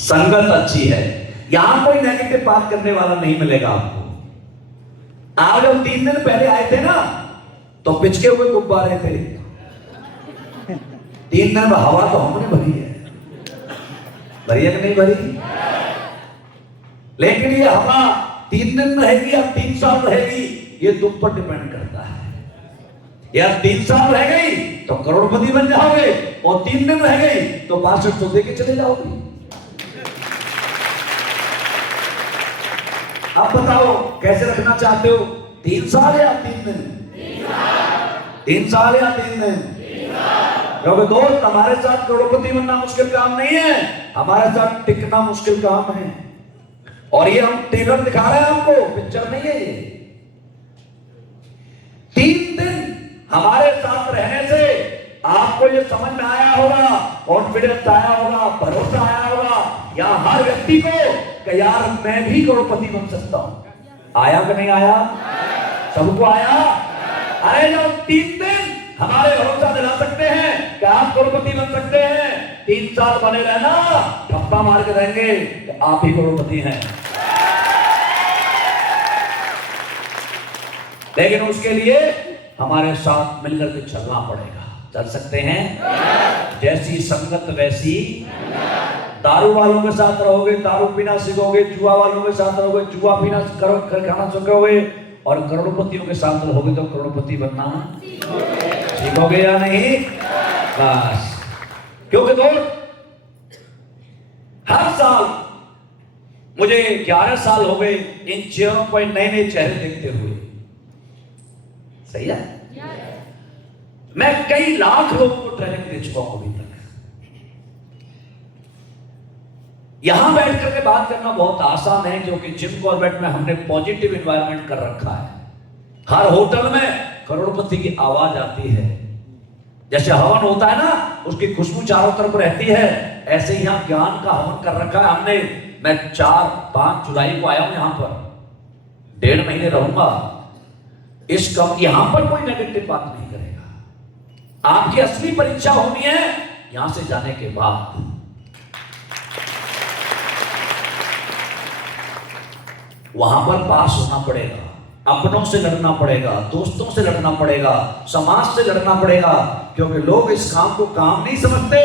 संगत अच्छी है। यहां कोई नेगेटिव बात करने वाला नहीं मिलेगा आपको। आप जब 3 दिन पहले आए थे ना तो पिचके हुए गुब्बारे थे। 3 दिन में हवा तो हमने भरी है, भरी है कि नहीं भरी? लेकिन ये हवा 3 दिन रहेगी या 3 साल रहेगी, ये तुम पर डिपेंड करता है। या 3 साल रह गई तो करोड़पति बन जाओगे, और 3 दिन रह गई तो 62 दे के चले जाओगे। अब बताओ कैसे रखना चाहते हो, 3 साल या 3 दिन? 3 साल या 3 दिन? क्योंकि दोस्त, हमारे साथ करोड़पति बनना मुश्किल काम नहीं है, हमारे साथ टिकना मुश्किल काम है। और ये हम ट्रेलर दिखा रहे हैं आपको, पिक्चर नहीं है ये। 3 दिन हमारे साथ रहने से आपको ये समझ में आया होगा, कॉन्फिडेंस आया होगा, भरोसा आया होगा या हर व्यक्ति को कि यार मैं भी करोड़पति बन सकता हूं। आया कि नहीं आया? सबको आया? अरे जब 3 दिन हमारे भरोसा दिला सकते हैं कि आप करोड़पति बन सकते हैं, 3 साल बने रहना, ठप्पा मार के रहेंगे कि आप ही करोड़पति हैं। लेकिन उसके लिए हमारे साथ मिलकर के चलना पड़ेगा। चल सकते हैं? जैसी संगत वैसी। दारू वालों के साथ रहोगे, दारू पीना सीखोगे, जुआ वालों के साथ रहोगे, जुआ पीना खाना सीखोगे, और करोड़पतियों के साथ रहोगे तो करोड़पति बनना सीखोगे या नहीं? बस। क्योंकि दोस्त, हर साल मुझे 11 साल हो गए इन चेहरों पर नए नए चेहरे देखते हुए। सही है? मैं कई लाख लोगों को ट्रेनिंग दे चुका हूं अभी तक। यहां बैठ करके बात करना बहुत आसान है, क्योंकि जिम कॉर्बेट में हमने पॉजिटिव एनवायरनमेंट कर रखा है। हर होटल में करोड़पति की आवाज आती है। जैसे हवन होता है ना, उसकी खुशबू चारों तरफ रहती है, ऐसे ही यहां ज्ञान का हवन कर रखा है हमने। मैं 4-5 जुलाई को आया हूं यहां पर, 1.5 महीने रहूंगा। यहां पर कोई नेगेटिव बात नहीं करेगा। आपकी असली परीक्षा होनी है यहां से जाने के बाद। वहां पर पास होना पड़ेगा, अपनों से लड़ना पड़ेगा, दोस्तों से लड़ना पड़ेगा, समाज से लड़ना पड़ेगा, क्योंकि लोग इस काम को काम नहीं समझते।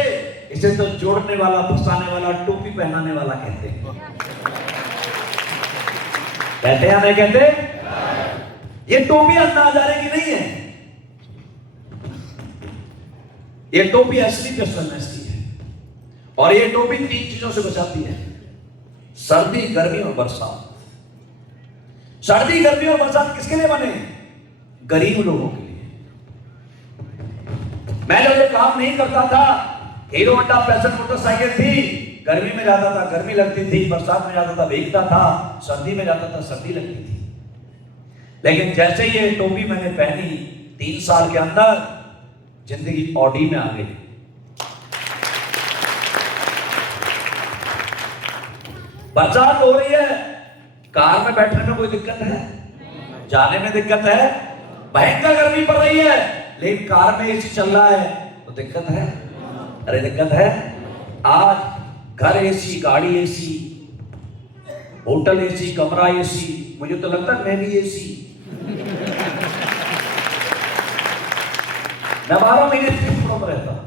इसे तो जोड़ने वाला, फंसाने वाला, टोपी पहनाने वाला कहते हैं। कहते हैं नहीं कहते? ये टोपी अन्ना हजारे की नहीं है, ये टोपी असली पर्सनैलिटी है। और ये टोपी 3 चीजों से बचाती है, सर्दी, गर्मी और बरसात। सर्दी, गर्मी और बरसात किसके लिए बने? गरीब लोगों के लिए। मैं जब ये काम नहीं करता था, हीरो होंडा पैशन मोटरसाइकिल थी, गर्मी में जाता था गर्मी लगती थी, बरसात में जाता था भीगता था, सर्दी में जाता था सर्दी लगती थी। लेकिन जैसे ये टोपी मैंने पहनी, 3 साल के अंदर जिंदगी ऑडी में आ गई। बरसात हो रही है, कार में बैठने में कोई दिक्कत है? जाने में दिक्कत है? भयंकर गर्मी पड़ रही है, लेकिन कार में एसी चल रहा है तो दिक्कत है? अरे दिक्कत है। आज घर एसी, गाड़ी एसी, होटल एसी, कमरा एसी, मुझे तो लगता है मैं भी एसी। मैं 12 महीने फ्लोर में रहता हूं,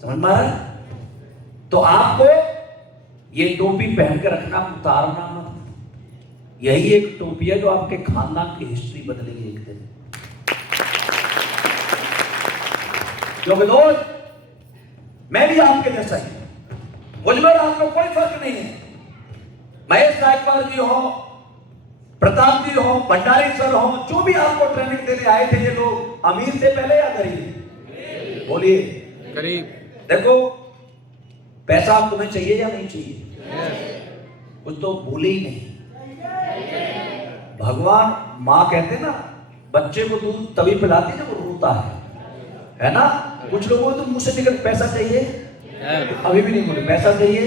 समझ में आ रहा है? तो आपको ये टोपी पहन के रखना, उतारना मत। यही एक टोपी है जो आपके खानदान की हिस्ट्री बदलेगी एक दिन। क्योंकि दोस्त, मैं भी आपके जैसा ही, मुझ में आपको कोई फर्क नहीं है। महेश नायकवाल जी हो, प्रताप जी हो, भंडारी सर हो, जो भी आपको ट्रेनिंग देने आए थे, ये लोग अमीर थे पहले या गरीब? बोलिए। गरीब। देखो, पैसा तुम्हें चाहिए या नहीं चाहिए? कुछ तो बोले ही नहीं। भगवान, माँ कहते ना, बच्चे को दूध तभी पिलाती जब वो रोता है ना? कुछ लोगों को तो मुंह से निकल पैसा चाहिए, अभी भी नहीं बोले पैसा चाहिए।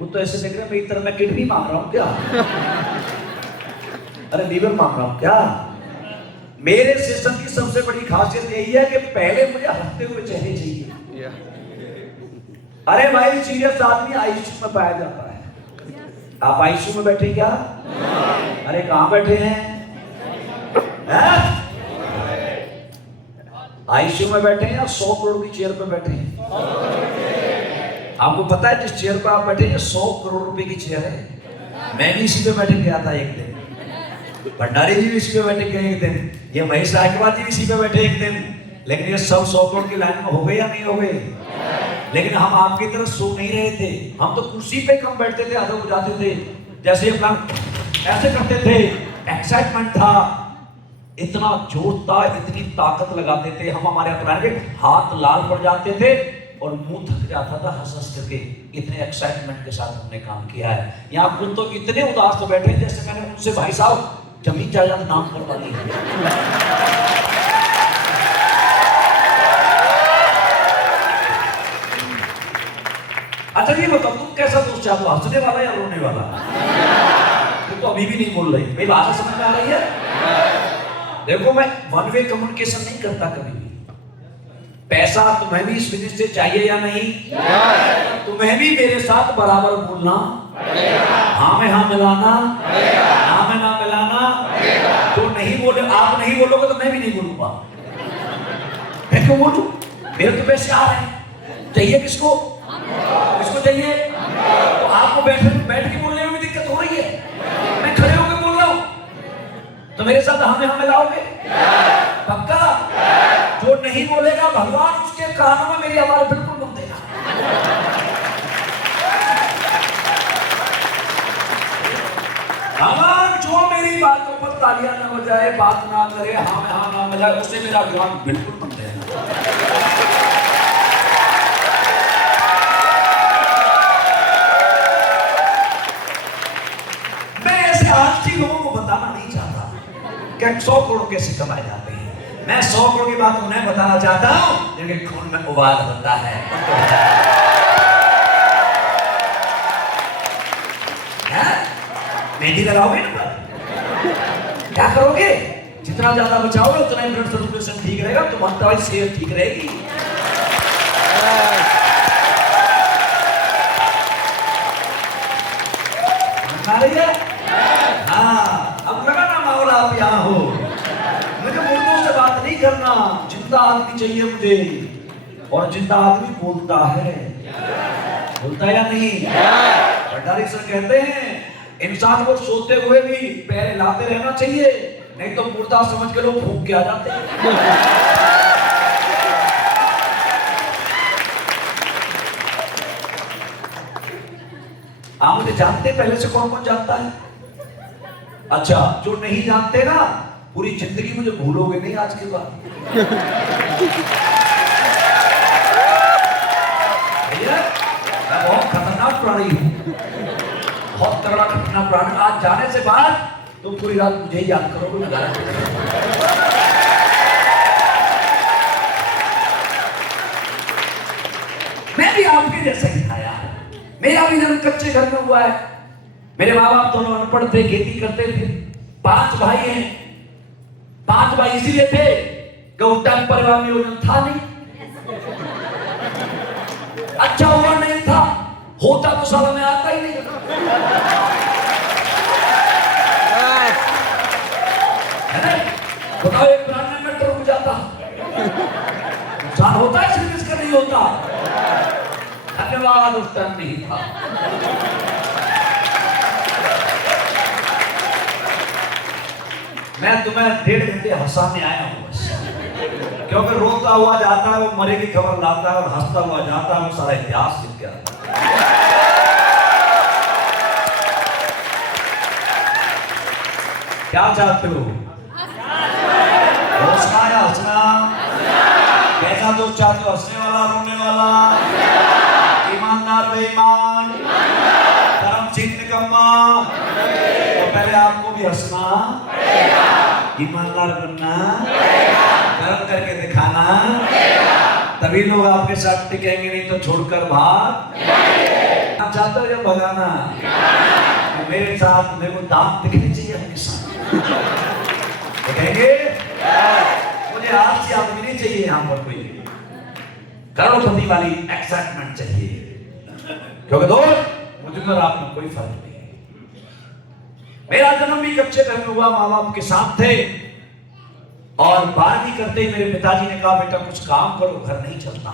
वो तो ऐसे देख रहे मेरी तरह, मैं किडनी मांग रहा हूं क्या? अरे लीवर मांग रहा हूं क्या? मेरे सिस्टम की सबसे बड़ी खासियत यही है कि पहले मुझे हंसते हुए चेहरे चाहिए। अरे भाई सीरियस आदमी आईसीयू में पाया जाता है। आप आईसीयू में बैठे क्या? अरे कहां बैठे हैं? आईसीयू में बैठे हैं या 100 करोड़ की चेयर पे बैठे हैं? आपको पता है जिस चेयर पे आप बैठे हैं 100 करोड़ रुपए की चेयर है। मैं भी इसी पे बैठे गया था एक दिन, भंडारी जी भी इसी पे बैठे गए एक दिन, ये महेश रायकवाल जी भी इसी पे बैठे एक दिन। लेकिन ये सब 100 करोड़ की लाइन में हो गए या नहीं हो गए? लेकिन हम आपकी तरह सो नहीं रहे थे, हम तो कुर्सी पे कम बैठते थे, आधे हो जाते थे, जैसे ये प्लान ऐसे करते थे। एक्साइटमेंट था, इतना जोश था, इतनी ताकत लगाते थे हम, हमारे प्लान के हाथ लाल पड़ जाते थे और मुंह थक जाता था हंस हंस करके। इतने एक्साइटमेंट के साथ हमने काम किया है। यहाँ कुछ तो इतने उदास तो बैठे जैसे मैंने उनसे भाई साहब जमीन जायदाद नाम करवा दी। अच्छा ये बताओ तुम कैसा दोस्त चाहते हो, हंसने वाला या रोने वाला? तुम तो अभी भी नहीं बोल रही, मेरी भाषा समझ में आ रही है? देखो मैं वन वे कम्युनिकेशन नहीं करता कभी भी। पैसा तुम्हें भी इस बिजनेस से चाहिए या नहीं? तुम्हें भी मेरे साथ बराबर बोलना, हाँ में हाँ मिलाना, ना में ना मिलाना। तो नहीं बोले, आप नहीं बोलोगे तो मैं भी नहीं बोलूंगा। मैं क्यों बोलूं? मेरे तो पैसे आ रहे हैं, चाहिए किसको? किसको चाहिए? तो आपको बैठ के बोलने में भी दिक्कत हो रही है, मैं खड़े होकर बोल रहा हूं, तो मेरे साथ हमें मिलाओगे? पक्का? जो नहीं बोलेगा भगवान उसके कानों में मेरी आवाज बिल्कुल बंद देगा। भगवान जो मेरी बातों पर तालियां न बजाए, बात ना करे, हाँ में हाँ ना बजाए, उससे मेरा ज्ञान बिल्कुल बंद देगा। लोगों को बताना नहीं चाहता कि 100 करोड़ कैसे कमाए जाते हैं। मैं 100 करोड़ की बात उन्हें बताना चाहता हूं जिनके खून में उबाल होता है। मेहंदी लगाओगे ना, क्या करोगे? जितना ज्यादा बचाओगे उतना ही ब्लड सर्कुलेशन ठीक रहेगा, तुम्हारी सेहत ठीक रहेगी। अब लगा ना मामला, आप यहाँ हो। मुझे मुर्दों से बात नहीं करना, जिंदा आदमी चाहिए मुझे, और जिंदा आदमी बोलता है, बोलता है या नहीं? भंडारी सर कहते हैं इंसान को सोते हुए भी पैर हिलाते रहना चाहिए, नहीं तो मुर्दा समझ के लोग फूंक के आ जाते हैं। आप मुझे जानते पहले से? कौन कौन जानता है? अच्छा, जो नहीं जानते ना, पूरी जिंदगी मुझे भूलोगे नहीं आज के बाद। भैया मैं बहुत खतरनाक प्राणी हूं, बहुत तगड़ा खतरनाक प्राणी। आज जाने से बाद तुम पूरी रात मुझे ही याद करोगे। मैं भी आपके जैसा ही था यार, मेरा भी जन्म कच्चे घर में हुआ है। मेरे माँ बाप दोनों अनपढ़ थे, खेती करते थे, 5 भाई हैं। 5 भाई इसीलिए थे कि उस टाइम परिवार में योजना था नहीं, अच्छा हुआ नहीं था, होता तो साला में आता ही नहीं। है ना? बताओ एक ब्राह्मण में रुक जाता, नुकसान होता है, सिर्फ इसका नहीं होता। धन्यवाद, उस टाइम नहीं था। मैं तुम्हें 1.5 घंटे हंसाने आया हूं बस, क्योंकि रोता हुआ जाता है वो मरे की खबर लाता है, और हंसता हुआ जाता है वो सारा इतिहास सीख के आता है। क्या चाहते हो? हंसना या हंसना? कैसा दोस्त चाहते हो? हंसने वाला, रोने वाला, ईमानदार बेईमान, धर्मचीत निकम्मा? तो पहले आपको भी हंसना, ईमानदार बनना, कर्म करके दिखाना, तभी लोग आपके साथ टिकेंगे, नहीं तो छोड़कर भाग। आप चाहते हो या भगाना? तो मेरे साथ मेरे को दांत दिखने चाहिए हमेशा, दिखेंगे? मुझे आलसी आदमी नहीं चाहिए यहाँ पर, कोई करोड़पति वाली एक्साइटमेंट चाहिए। क्योंकि दोस्त मुझे तो रात में कोई फर्क नहीं है। मेरा जन्म भी कच्चे घर में हुआ, माँ बाप के साथ थे, और 12वीं करते ही मेरे पिताजी ने कहा बेटा कुछ काम करो, घर नहीं चलता।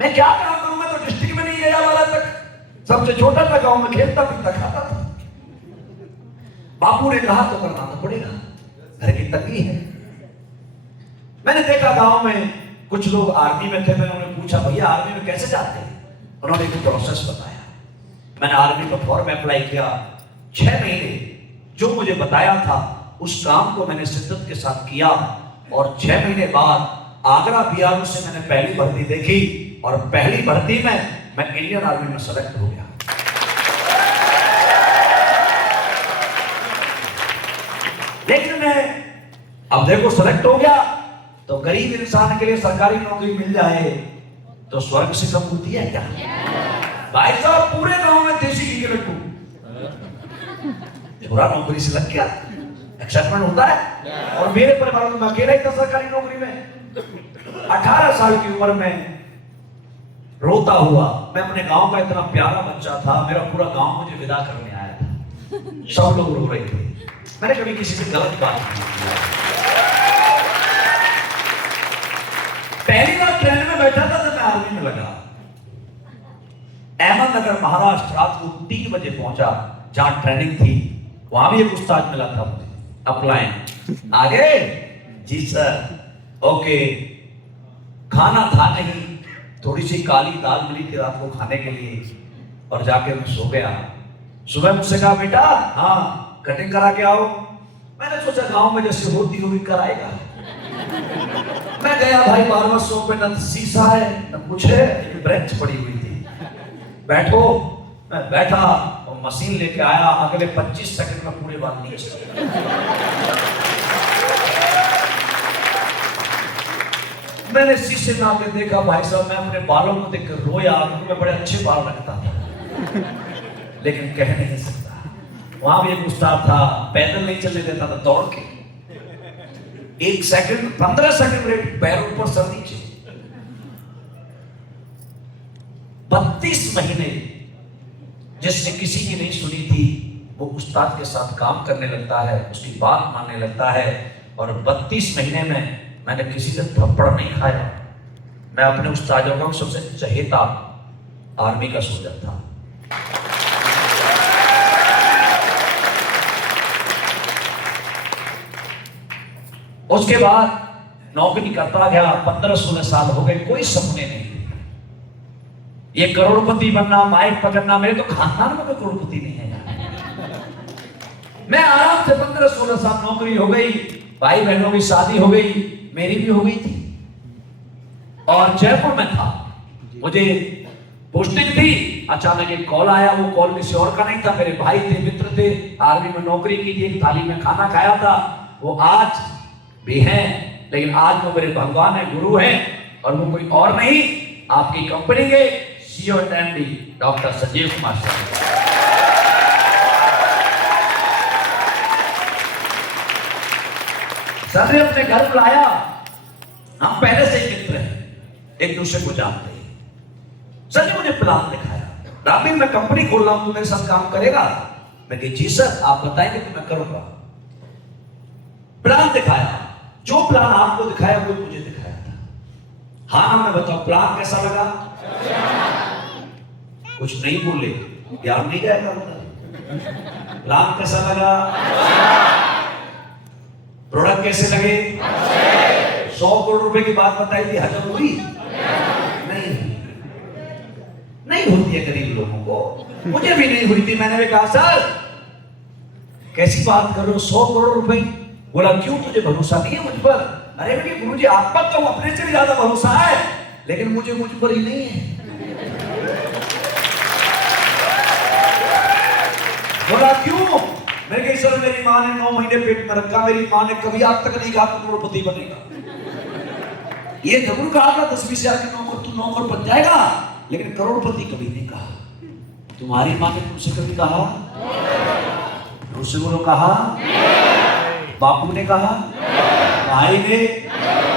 मैं क्या काम करूं, मैं तो डिस्ट्रिक्ट में नहीं गया वाला तक, सबसे छोटा था गांव में, खेलता पीता खाता था। बापू ने कहा तो करना तो पड़ेगा, घर की तंगी है। मैंने देखा गांव में कुछ लोग आर्मी में थे, मैंने उन्हें पूछा भैया आर्मी में कैसे जाते हैं, उन्होंने एक प्रोसेस बताया। मैंने आर्मी का फॉर्म अप्लाई किया, 6 महीने जो मुझे बताया था उस काम को मैंने शिद्दत के साथ किया, और 6 महीने बाद आगरा बीआरओ से मैंने पहली भर्ती देखी, और पहली भर्ती में मैं इंडियन आर्मी में सेलेक्ट हो गया। लेकिन मैं अब देखो सेलेक्ट हो गया, तो गरीब इंसान के लिए सरकारी नौकरी मिल जाए तो स्वर्ग से कम होती है क्या? भाई साहब पूरे गांव में देसी घी के लड्डू, छोरा नौकरी से लग गया, एक्साइटमेंट होता है। और मेरे परिवार में अकेला ही था सरकारी नौकरी में। 18 साल की उम्र में रोता हुआ, मैं अपने गांव का इतना प्यारा बच्चा था, मेरा पूरा गांव मुझे विदा करने आया था, सब लोग रो रहे थे, मैंने कभी किसी से गलत बात नहीं की। पहली बार ट्रेन में बैठा था जब मैं आर्मी में लगा, अहमदनगर महाराष्ट्र, रात को 3 बजे पहुंचा, जहां ट्रेनिंग थी, वहां भी एक उस्ताद मिला था मुझे, अप्लाई आगे जी सर ओके। खाना था नहीं, थोड़ी सी काली दाल मिली थी रात को खाने के लिए, और जाके मैं सो गया। सुबह मुझसे कहा बेटा हाँ कटिंग करा के आओ। मैंने सोचा गांव में जैसे होती हुई कराएगा। मैं गया भाई, 12वां सौ पे न शीशा है न कुछ है, ब्रेंच पड़ी हुई थी, बैठो। मैं बैठा और मशीन लेके आया, अगले 25 सेकंड में पूरे बाल नीचे। मैंने शीशे में आके देखा, भाई साहब मैं अपने बालों को देखकर रोया, क्योंकि मैं बड़े अच्छे बाल रखता था, लेकिन कह नहीं सकता। वहां भी एक उस्ताद था, पैदल नहीं चलने देता था, दौड़ के 1 सेकंड 15 सेकंड रेट, पैर ऊपर सर नीचे। 32 महीने जिसने किसी की नहीं सुनी थी, वो उस्ताद के साथ काम करने लगता है, उसकी बात मानने लगता है, और 32 महीने में मैंने किसी से थप्पड़ नहीं खाया। मैं अपने उस्तादों का सबसे चहेता आर्मी का सोल्जर था। उसके बाद नौकरी करता गया, 15-16 साल हो गए, कोई सपने नहीं। ये करोड़पति बनना, माइक पकड़ना, मेरे तो खानदान में कोई करोड़पति नहीं है। मैं आराम से 15-16 साल नौकरी हो गई, भाई बहनों की शादी हो गई, मेरी भी हो गई थी, और जयपुर में था, मुझे पोस्टिंग थी। अचानक एक कॉल आया, वो कॉल किसी और का नहीं था, मेरे भाई थे, मित्र थे, आर्मी में नौकरी की थी, एक थाली में खाना खाया था, वो आज भी हैं, लेकिन आज वो मेरे भगवान है, गुरु हैं, और वो कोई और नहीं, आपकी कंपनी के CEO and MD doctor Sanjeev Kumar sir. Sir ने अपने घर बुलाया, हम पहले से ही मित्र हैं, एक दूसरे को जानते हैं। सर ने मुझे प्लान दिखाया, राबिन मैं कंपनी खोल रहा हूं, तू मेरे साथ काम करेगा? मैं कही जी सर, आप बताएंगे तो मैं करूंगा। प्लान दिखाया, जो प्लान आपको दिखाया वो मुझे दिखाया था। हाँ मैं बताऊं प्लान कैसा लगा? कुछ नहीं बोले, ध्यान नहीं जाएगा उधर। प्लान कैसा लगा? प्रोडक्ट कैसे लगे? 100 करोड़ रुपए की बात बताई थी, हजम हुई? नहीं होती है गरीब लोगों को, मुझे भी नहीं हुई थी। मैंने भी कहा सर कैसी बात कर रहे हो, 100 करोड़ रुपए? बोला क्यों, तुझे भरोसा नहीं है मुझ पर? अरे बेटे गुरुजी आप पर तो अपने से भी ज्यादा भरोसा है, लेकिन मुझे मुझ पर ही नहीं है। बोला क्यों? मैं कही सर मेरी माँ ने 9 महीने पेट में रखा, मेरी माँ ने कभी आज तक नहीं कहा तू करोड़पति बनेगा। ये जरूर कहा था 10-20 हजार के नौकर तू नौकर बन जाएगा, लेकिन करोड़पति कभी नहीं कहा। तुम्हारी माँ ने तुमसे कभी कहा? तुमसे बोलो कहा? बापू ने कहा? भाई ने,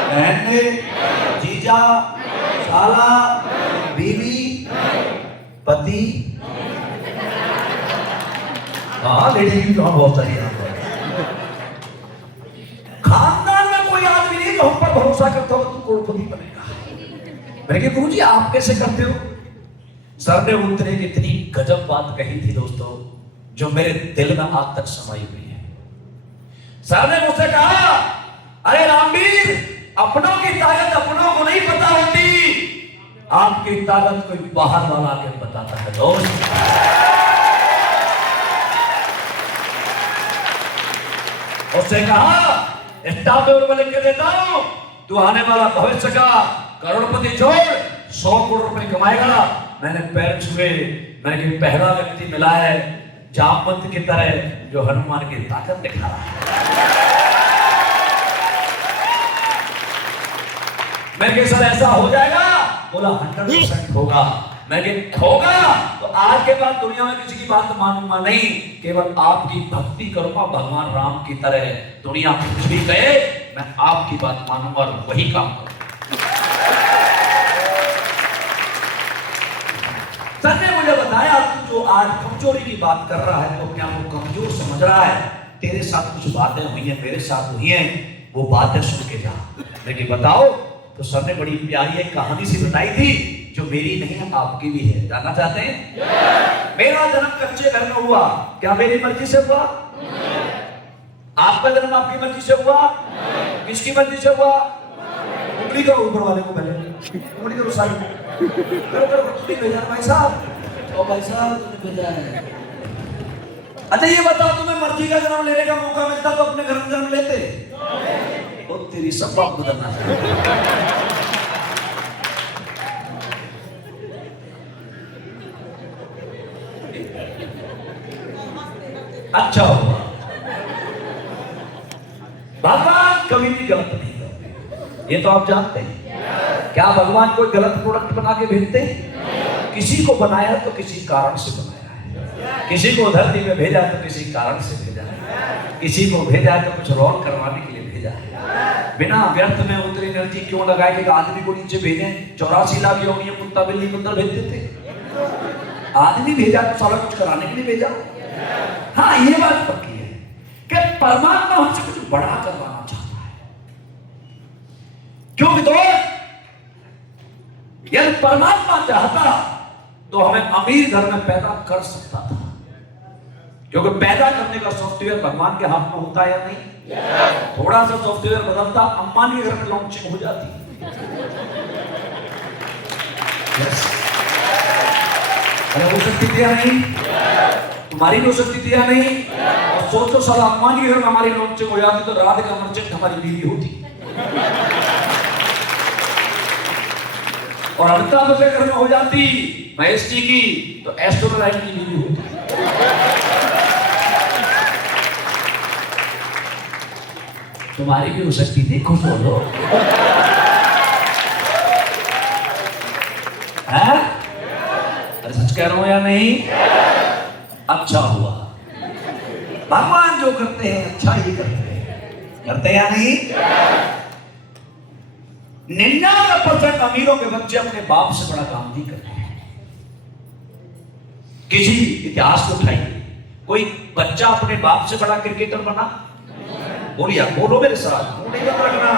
बहन ने, जीजा, साला, बीवी, पति। हाँ लेडीज भी बहुत सारी यहाँ पर। खानदान में कोई आदमी नहीं जो हम पर भरोसा करता हो तू करोड़पति बनेगा। मैंने कहा गुरुजी आप कैसे करते हो? सर ने उतरे इतनी गजब बात कही थी दोस्तों, जो मेरे दिल में आज तक समाई हुई है। सर ने मुझसे कहा, अरे रामवीर, अपनों की ताकत अपनों को नहीं पता होती, आपकी ताकत कोई बाहर वाला आके बताता है दोस्त। उससे कहा स्टाफ में लिख के देता हूं, तू आने वाला भविष्य का करोड़पति छोड़ 100 करोड़ रुपए कमाएगा। मैंने पैर छुए, मैंने पहला व्यक्ति मिला है जामवंत की तरह जो हनुमान की ताकत दिखा रहा है। मैं सर ऐसा हो जाएगा? बोला 100% होगा। मैं होगा तो आज के बाद दुनिया में किसी की बात मानूंगा नहीं, केवल आपकी भक्ति करूंगा भगवान राम की तरह। दुनिया कुछ भी कहे मैं आपकी बात मानूंगा और वही काम करूंगा। सर ने मुझे बताया तू जो आज कमजोरी की बात कर रहा है तो क्या वो कमजोर समझ रहा है? तेरे साथ कुछ बातें हुई हैं, मेरे साथ हुई हैं, वो बातें सुन के जा। लेकिन बताओ तो सर ने बड़ी प्यारी एक कहानी सी बताई थी जो मेरी नहीं है आपकी भी है। जानना चाहते हैं? मेरा जन्म कच्चे घर में हुआ, क्या मेरी मर्जी से हुआ? आपका जन्म आपकी मर्जी से हुआ? किसकी मर्जी से हुआ? उंगली करो ऊपर वाले को, पहले उंगली करो सारी करो करो। तुमने भेजा भाई साहब, ओ भाई साहब तुमने भेजा है। अच्छा ये बताओ तुम्हें मर्जी का जन्म लेने का मौका मिलता तो अपने घर में जन्म लेते? ओ तेरी सब बात बदलना है। अच्छा हुआ। भगवान कभी भी गलत नहीं करते, ये तो आप जानते हैं। क्या भगवान कोई गलत प्रोडक्ट बना के भेजते हैं? किसी को बनाया तो किसी कारण से बनाया है, किसी को धरती में भेजा तो किसी कारण से भेजा है, किसी को भेजा तो कुछ रोल करवाने के लिए भेजा है। बिना व्यर्थ में उतरी एनर्जी क्यों लगाए कि आदमी को नीचे भेजें? 84 लाख योनियों कुत्ता बिल्ली बंदर भेजते थे, आदमी भेजा तो सारा कुछ कराने के लिए भेजा। हाँ ये बात पक्की है कि परमात्मा हमसे कुछ बड़ा करवाना चाहता है। क्योंकि दोस्त यदि परमात्मा चाहता तो हमें अमीर घर में पैदा कर सकता था, क्योंकि पैदा करने का सॉफ्टवेयर भगवान के हाथ में होता है या नहीं? थोड़ा सा सॉफ्टवेयर बदलता, अंबानी के घर में लॉन्चिंग हो जाती। अरे हो सकती थी या नहीं? तुम्हारी भी हो सकती थी या नहीं? और सोचो साला अंबानी के घर में हमारी लॉन्चिंग हो जाती तो राधिका मर्चेंट हमारी बीवी होती, और अमिताभ बच्चन घर में हो जाती महेश जी की तो एस्ट्रोलाइट की बीवी होती। तुम्हारी भी हो सकती थी, खुश हो लो। है? अरे सच कह रहा हूं या नहीं? अच्छा हुआ। भगवान जो करते हैं अच्छा ही करते हैं, करते या नहीं? 99% अमीरों के बच्चे अपने बाप से बड़ा काम नहीं करते हैं। किसी इतिहास को उठाइए, कोई बच्चा अपने बाप से बड़ा क्रिकेटर बना? बोलिए, बोलो मेरे साथ, नहीं बंद रखना।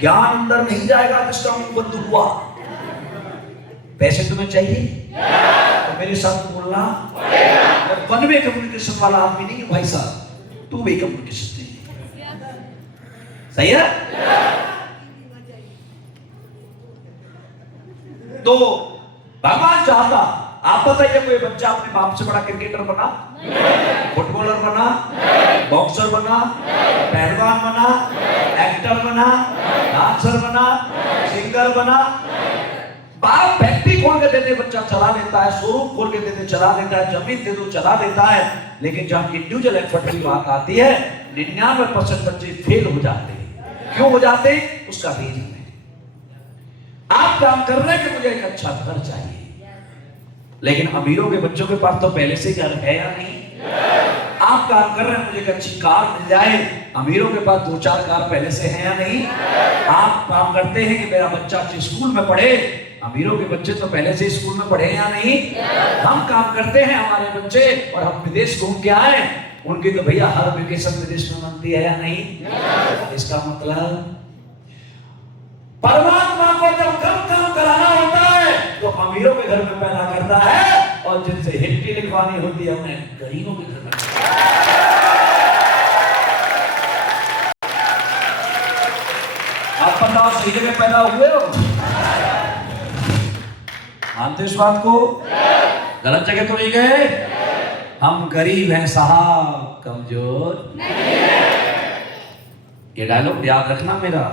ज्ञान अंदर नहीं जाएगा जिसका मुंह बंद हुआ। पैसे तुम्हें चाहिए तो मेरे साथ बोलना। वन वे कम्युनिकेशन वाला आदमी नहीं भाई साहब, टू वे कम्युनिकेशन चाहिए। सही है? तो भगवान चाहता, आप बताइए कोई बच्चा अपने बाप से बड़ा क्रिकेटर बना? फुटबॉलर बना? बॉक्सर बना? पहलवान बना? एक्टर बना? डांसर बना? सिंगर बना? बाप फैक्ट्री खोल के देते बच्चा चला लेता है, शोरूम खोल के देते चला लेता है, जमीन दे दो चला देता है, लेकिन जब इंडिविजुअल एफर्ट की बात आती है 99% बच्चे फेल हो जाते हैं। क्यों हो जाते? उसका रीजन है। आप काम कर रहे हैं कि मुझे एक अच्छा घर चाहिए, लेकिन अमीरों के बच्चों के पास तो पहले से घर है या नहीं? आप काम कर रहे हैं मुझे एक अच्छी कार मिल जाए, अमीरों के पास 2-4 कार पहले से है या नहीं? आप काम करते हैं कि मेरा बच्चा अच्छे स्कूल में पढ़े, अमीरों के बच्चे तो पहले से स्कूल में पढ़े या नहीं? हम काम करते हैं हमारे बच्चे, और हम विदेश घूम के आए, उनकी तो भैया हर वेकेशन विदेश में बनती है या नहीं? इसका मतलब परमात्मा को जब कम काम कराना होता है तो अमीरों के घर में पैदा करता है, और जिनसे हिट्टी लिखवानी होती है उन्हें गरीबों के घर में। आप बताओ सही जगह पैदा हुए हो? मानते इस बात को? गलत जगह तो नहीं गए? हम गरीब हैं साहब, कमजोर नहीं है। ये डायलॉग याद रखना मेरा।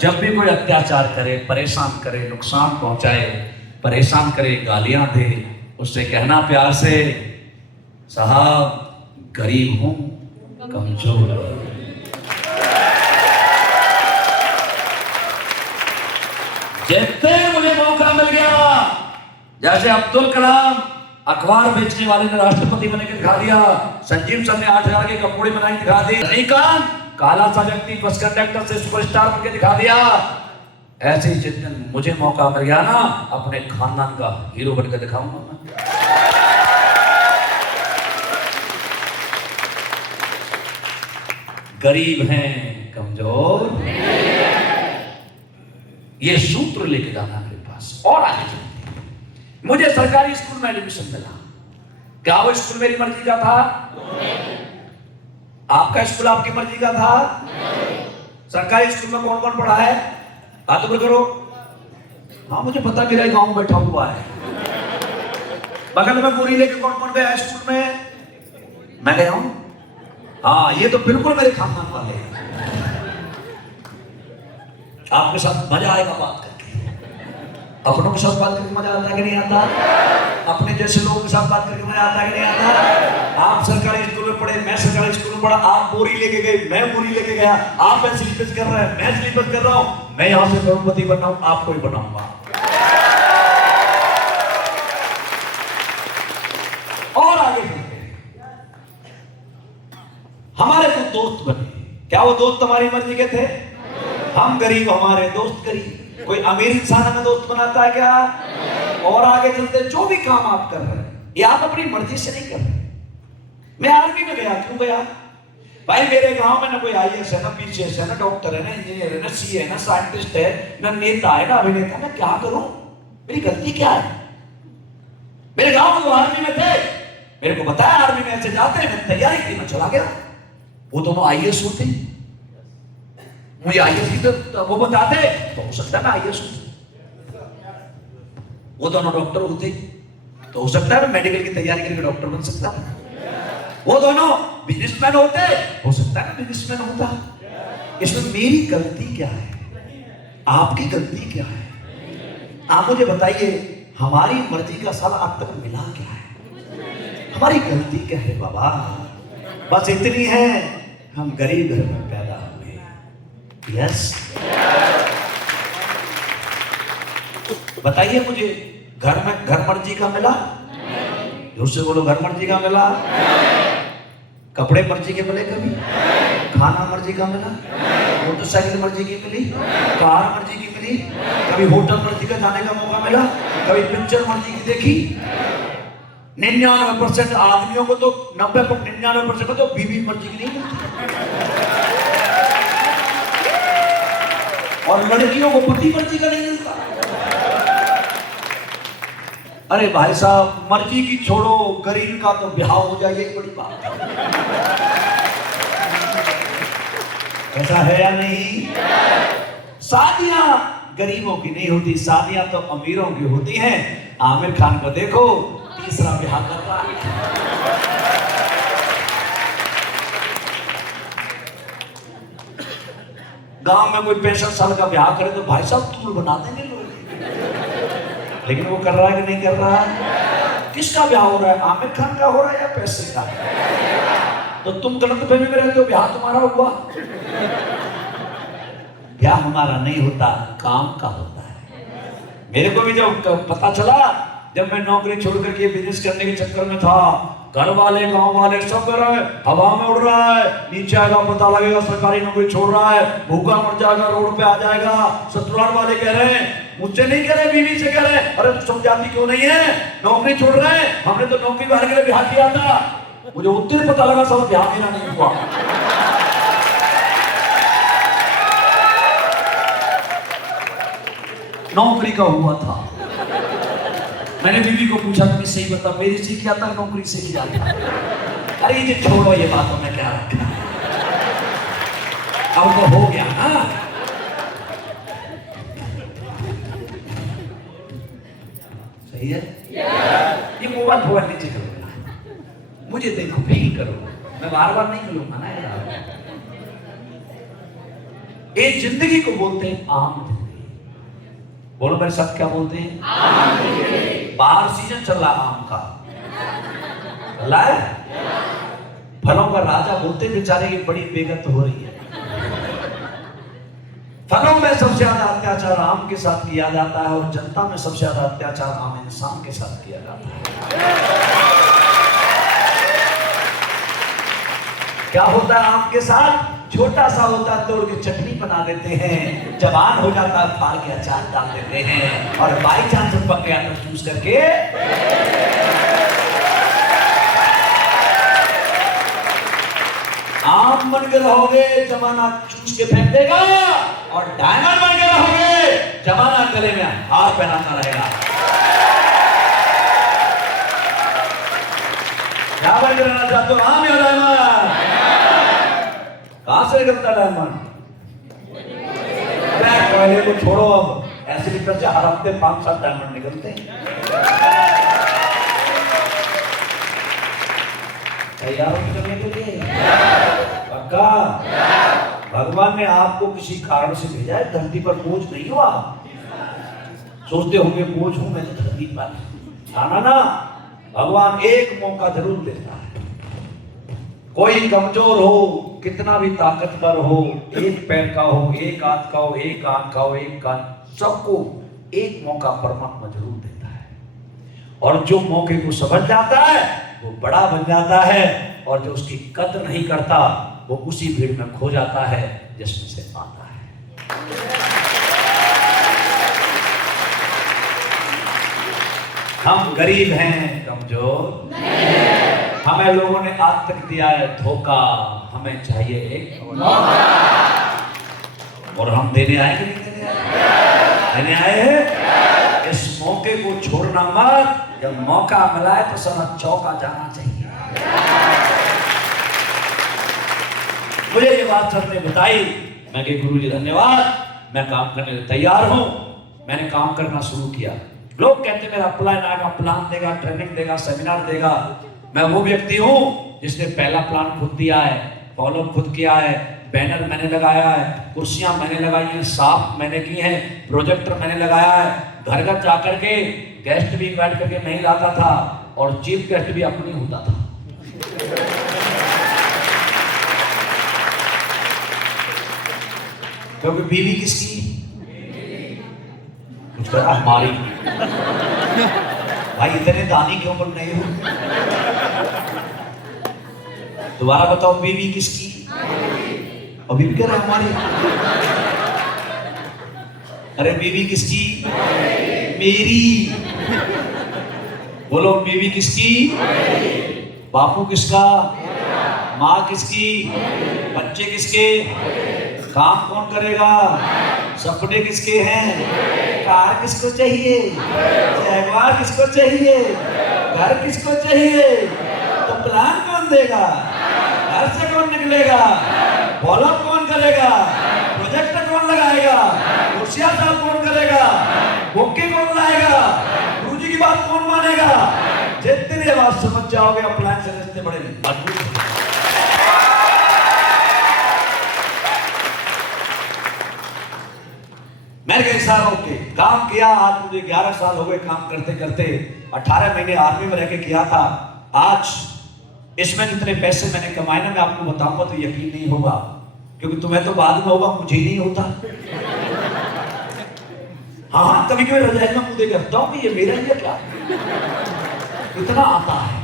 जब भी कोई अत्याचार करे, परेशान करे, नुकसान पहुंचाए, परेशान करे, गालियां दे, उससे कहना प्यार से, साहब गरीब हूं, कमजोर। जैसे मुझे मौका मिल गया, जैसे अब्दुल कलाम अखबार बेचने वाले ने राष्ट्रपति बने के दिखा दिया, संजीव सर ने 8000 के कपड़े बनाए दिखा दिए, रजनीकांत काला सा व्यक्ति बस कंडक्टर से सुपरस्टार बनके दिखा दिया। ऐसे ही जिस दिन मुझे मौका मिल गया ना, अपने खानदान का हीरो बनकर दिखाऊंगा मैं। गरीब हैं, कमजोर नहीं है। ये सूत्र लेके जाना मेरे पास। और आगे चलते हैं। मुझे सरकारी स्कूल में एडमिशन मिला। क्या वो स्कूल मेरी मर्जी का था? आपका स्कूल आपकी मर्जी का था? सरकारी स्कूल में कौन कौन पढ़ा है? हाथ ऊपर करो। हाँ मुझे पता, मेरा गांव में बैठा हुआ है। बगल में बोरी लेके कौन कौन गया स्कूल में? मैं गया हूं। हाँ ये तो बिल्कुल मेरे खानदान वाले हैं। आपके साथ मजा आएगा बात करके। अपनों के साथ बात करके मजा आता है कि नहीं आता? अपने जैसे लोगों के साथ बात करके मजा आता है कि नहीं आता? आप सरकारी स्कूल में पढ़े, मैं सरकारी स्कूल में पढ़ा। आप बोरी लेके गए, मैं बोरी लेके गया। आप स्लीपर्स कर रहे हैं, मैं स्लीपर्स कर रहा हूं। मैं यहां से करोड़पति बन रहा हूं, आपको ही बनाऊंगा। और आगे बढ़ते हैं। हमारे कुछ दोस्त बने। क्या वो दोस्त हमारी मर्जी के थे? हम गरीब, हमारे दोस्त गरीब। कोई अमीर इंसान हमें दोस्त बनाता है क्या? और आगे चलते, जो भी काम आप कर रहे हैं ये आप अपनी मर्जी से नहीं कर रहे। मैं आर्मी में गया, क्यों गया? भाई मेरे गांव में ना कोई आईएएस है, ना पीसीएस है, ना डॉक्टर है, ना इंजीनियर है, ना सीए है, ना साइंटिस्ट है, ना नेता है, ना अभिनेता। मैं क्या करूं? मेरी गलती क्या है? मेरे गांव में वो आर्मी में थे, मेरे को बताया आर्मी में ऐसे जाते हैं, मैं तैयारी की, मैं चला गया। वो दोनों आईएएस होते, मुझे आईएएस की तो वो बताते, तो हो सकता है मैं आईएएस हूं। वो दोनों डॉक्टर होते तो हो सकता है मैं मेडिकल की तैयारी करके डॉक्टर बन सकता। वो दोनों बिजनेसमैन होते, हो सकता है बिजनेसमैन होता। इसमें मेरी गलती क्या है? आपकी गलती क्या है? आप मुझे बताइए, हमारी मर्जी का साला अब तक मिला क्या है? हमारी गलती क्या है बाबा? बस इतनी है, हम गरीब घर में पैदा हुए। यस, बताइए मुझे, घर में घर मर्जी का मिला? जोर से बोलो, घर मर्जी का मिला? कपड़े मर्जी के मिले कभी? खाना मर्जी का मिला? मोटरसाइकिल मर्जी की मिली? कार मर्जी की मिली? कभी होटल मर्जी का जाने का मौका मिला? कभी पिक्चर मर्जी की देखी? 99% आदमियों को तो 99% को तो बीवी मर्जी की नहीं मिलती, और लड़कियों को पति मर्जी का नहीं मिलता। अरे भाई साहब, मर्जी की छोड़ो, गरीब का तो ब्याह हो जाए, यही बड़ी बात है। ऐसा है या नहीं? शादियां गरीबों की नहीं होती, शादियां तो अमीरों की होती हैं। आमिर खान को देखो, तीसरा ब्याह कर रहा है। गांव में कोई 65 साल का ब्याह करे तो भाई साहब तूल बना देंगे लोग, लेकिन वो कर रहा है कि नहीं कर रहा है? किसका ब्याह हो रहा है? आमिर खान का हो रहा है या पैसे का? तो तुम गलतफहमी में रहते हो, ब्याह तुम्हारा हुआ। ब्याह हमारा नहीं होता, काम का होता है। मेरे को भी जब पता चला, जब मैं नौकरी छोड़ करके बिजनेस करने के चक्कर में था, घर वाले गांव वाले सब कर रहे हैं, हवा में उड़ रहा है, नीचे आएगा पता लगेगा सरकारी नौकरी छोड़ रहा है, भूखा मर जाएगा, रोड पे आ जाएगा। ससुराल वाले कह रहे हैं मुझसे नहीं कह रहे, बीवी से कह रहे। अरे तू समझाती क्यों नहीं है, नौकरी छोड़ रहे हैं, हमने तो नौकरी बाहर के लिए बिहार किया था। मुझे उतने पता लगा सब बिहार मेरा नहीं हुआ। नौकरी का हुआ था। मैंने बीवी को पूछा कि सही बता, मेरी से किया था नौकरी से किया था? अरे ये छोड़ो, ये बातों में क्या रखा, अब तो हो गया ना। सही है। ये मोबाइल फोन नीचे करो, मुझे देखो, फील करो, मैं बार बार नहीं मिलूंगा ना यार। ये जिंदगी को बोलते हैं आम जिंदगी। बोलो मेरे साथ, क्या बोलते हैं? आम जिंदगी। बाहर सीजन चल रहा आम का, चल रहा है। फलों का राजा बोलते बेचारे की बड़ी बेगत हो रही है। फलों में सबसे ज्यादा अत्याचार आम के साथ किया जाता है और जनता में सबसे ज्यादा अत्याचार आम इंसान के साथ किया जाता है। क्या होता है आम के साथ? छोटा सा होता है, तोड़ के चटनी बना देते हैं, जवान हो जाता है फाड़ के अचार डाल देते हैं, और बाई चांस पक गया तो चूस करके आम बन के रहोगे, जमाना चूस के फेंक देगा, और डायमंड बन के रहोगे, जमाना गले में हार पहनाता रहेगा। क्या बन के रहना चाहते हो, आम या डायमंड? कहां से निकलता डायमंड? पहले को छोड़ो, अब ऐसे निकलते हर हफ्ते 5-7 डायमंड निकलते हैं। तैयार हो करने के लिए? पक्का? भगवान ने आपको किसी कारण से भेजा है, धरती पर बोझ नहीं हुआ। सोचते होंगे बोझ हूं मैं तो धरती पर, ना ना, भगवान एक मौका जरूर देता है। कोई कमजोर हो, कितना भी ताकतवर हो, एक पैर का हो, एक हाथ का हो, एक आंख का हो, एक कान, सबको एक मौका परमात्मा जरूर देता है। और जो मौके को समझ जाता है वो बड़ा बन जाता है, और जो उसकी कद्र नहीं करता वो उसी भीड़ में खो जाता है जिसमें से आता है। हम गरीब हैं, कमजोर नहीं। हमें लोगों ने आज तक दिया है धोखा, हमें चाहिए एक मौका, और हम देने आए कि नहीं देने आए? देने आए हैं। इस मौके को छोड़ना मत, जब मौका मिला है तो समझ चौका जाना चाहिए। मुझे ये बात सर ने बताई, मैं कहा गुरुजी धन्यवाद, मैं काम करने के तैयार हूं। मैंने काम करना शुरू किया। लोग कहते मेरा प्लान आएगा, प्लान देगा, ट्रेनिंग देगा, सेमिनार देगा। मैं वो व्यक्ति हूं जिसने पहला प्लान खुद दिया है, फॉलो खुद किया है, बैनर मैंने लगाया है, कुर्सियां मैंने लगाई हैं, साफ मैंने की हैं, प्रोजेक्टर मैंने लगाया है, घर घर जाकर के गेस्ट भी इन्वाइट करके नहीं लाता था, और चीफ गेस्ट भी अपनी होता था। क्योंकि बीवी किसकी? हमारी। भाई इतने दानी क्यों बन रहे हो? दोबारा बताओ, बीवी किसकी? अभी भी कह रहे हमारी। अरे बीवी किसकी? मेरी। बोलो, बीवी किसकी? बापू किसका? माँ किसकी? बच्चे किसके? काम कौन करेगा? सपने किसके हैं? कार किसको चाहिए? जैगवार किसको चाहिए? घर किसको चाहिए? तो प्लान कौन देगा? घर से कौन निकलेगा? फॉलोअप कौन करेगा? प्रोजेक्टर कौन लगाएगा? कुर्सियां साफ कौन करेगा? बुके कौन लाएगा? गुरुजी की बात कौन मानेगा? जितनी बात समझ जाओगे अप्लायंस से रिश्ते बड़े मजबूत हो। मैंने कई साल होके काम किया, आज मुझे 11 साल हो गए काम करते करते। 18 महीने आर्मी में रह के किया था। आज इसमें जितने पैसे मैंने कमाए ना, मैं आपको बताऊंगा तो यकीन नहीं होगा, क्योंकि तुम्हें तो बाद में होगा, मुझे ही नहीं होता। हाँ, कभी कभी रजाई में मुझे करता हूँ कि ये मेरा ही है क्या, इतना आता है।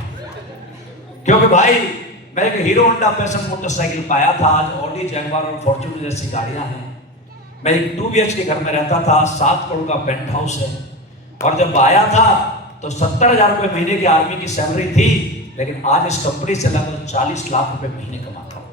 क्योंकि भाई मैं एक हीरो होंडा पैशन मोटरसाइकिल पाया था, आज ऑडी, जैगवार और फॉर्च्यूनर जैसी गाड़ियां हैं। मैं एक 2 BHK घर में रहता था, 7 करोड़ का पेंट हाउस है, और जब आया था तो 70,000 रुपए महीने की आर्मी की सैलरी थी, लेकिन आज इस कंपनी से लगभग 40 लाख रुपए महीने कमाता हूं।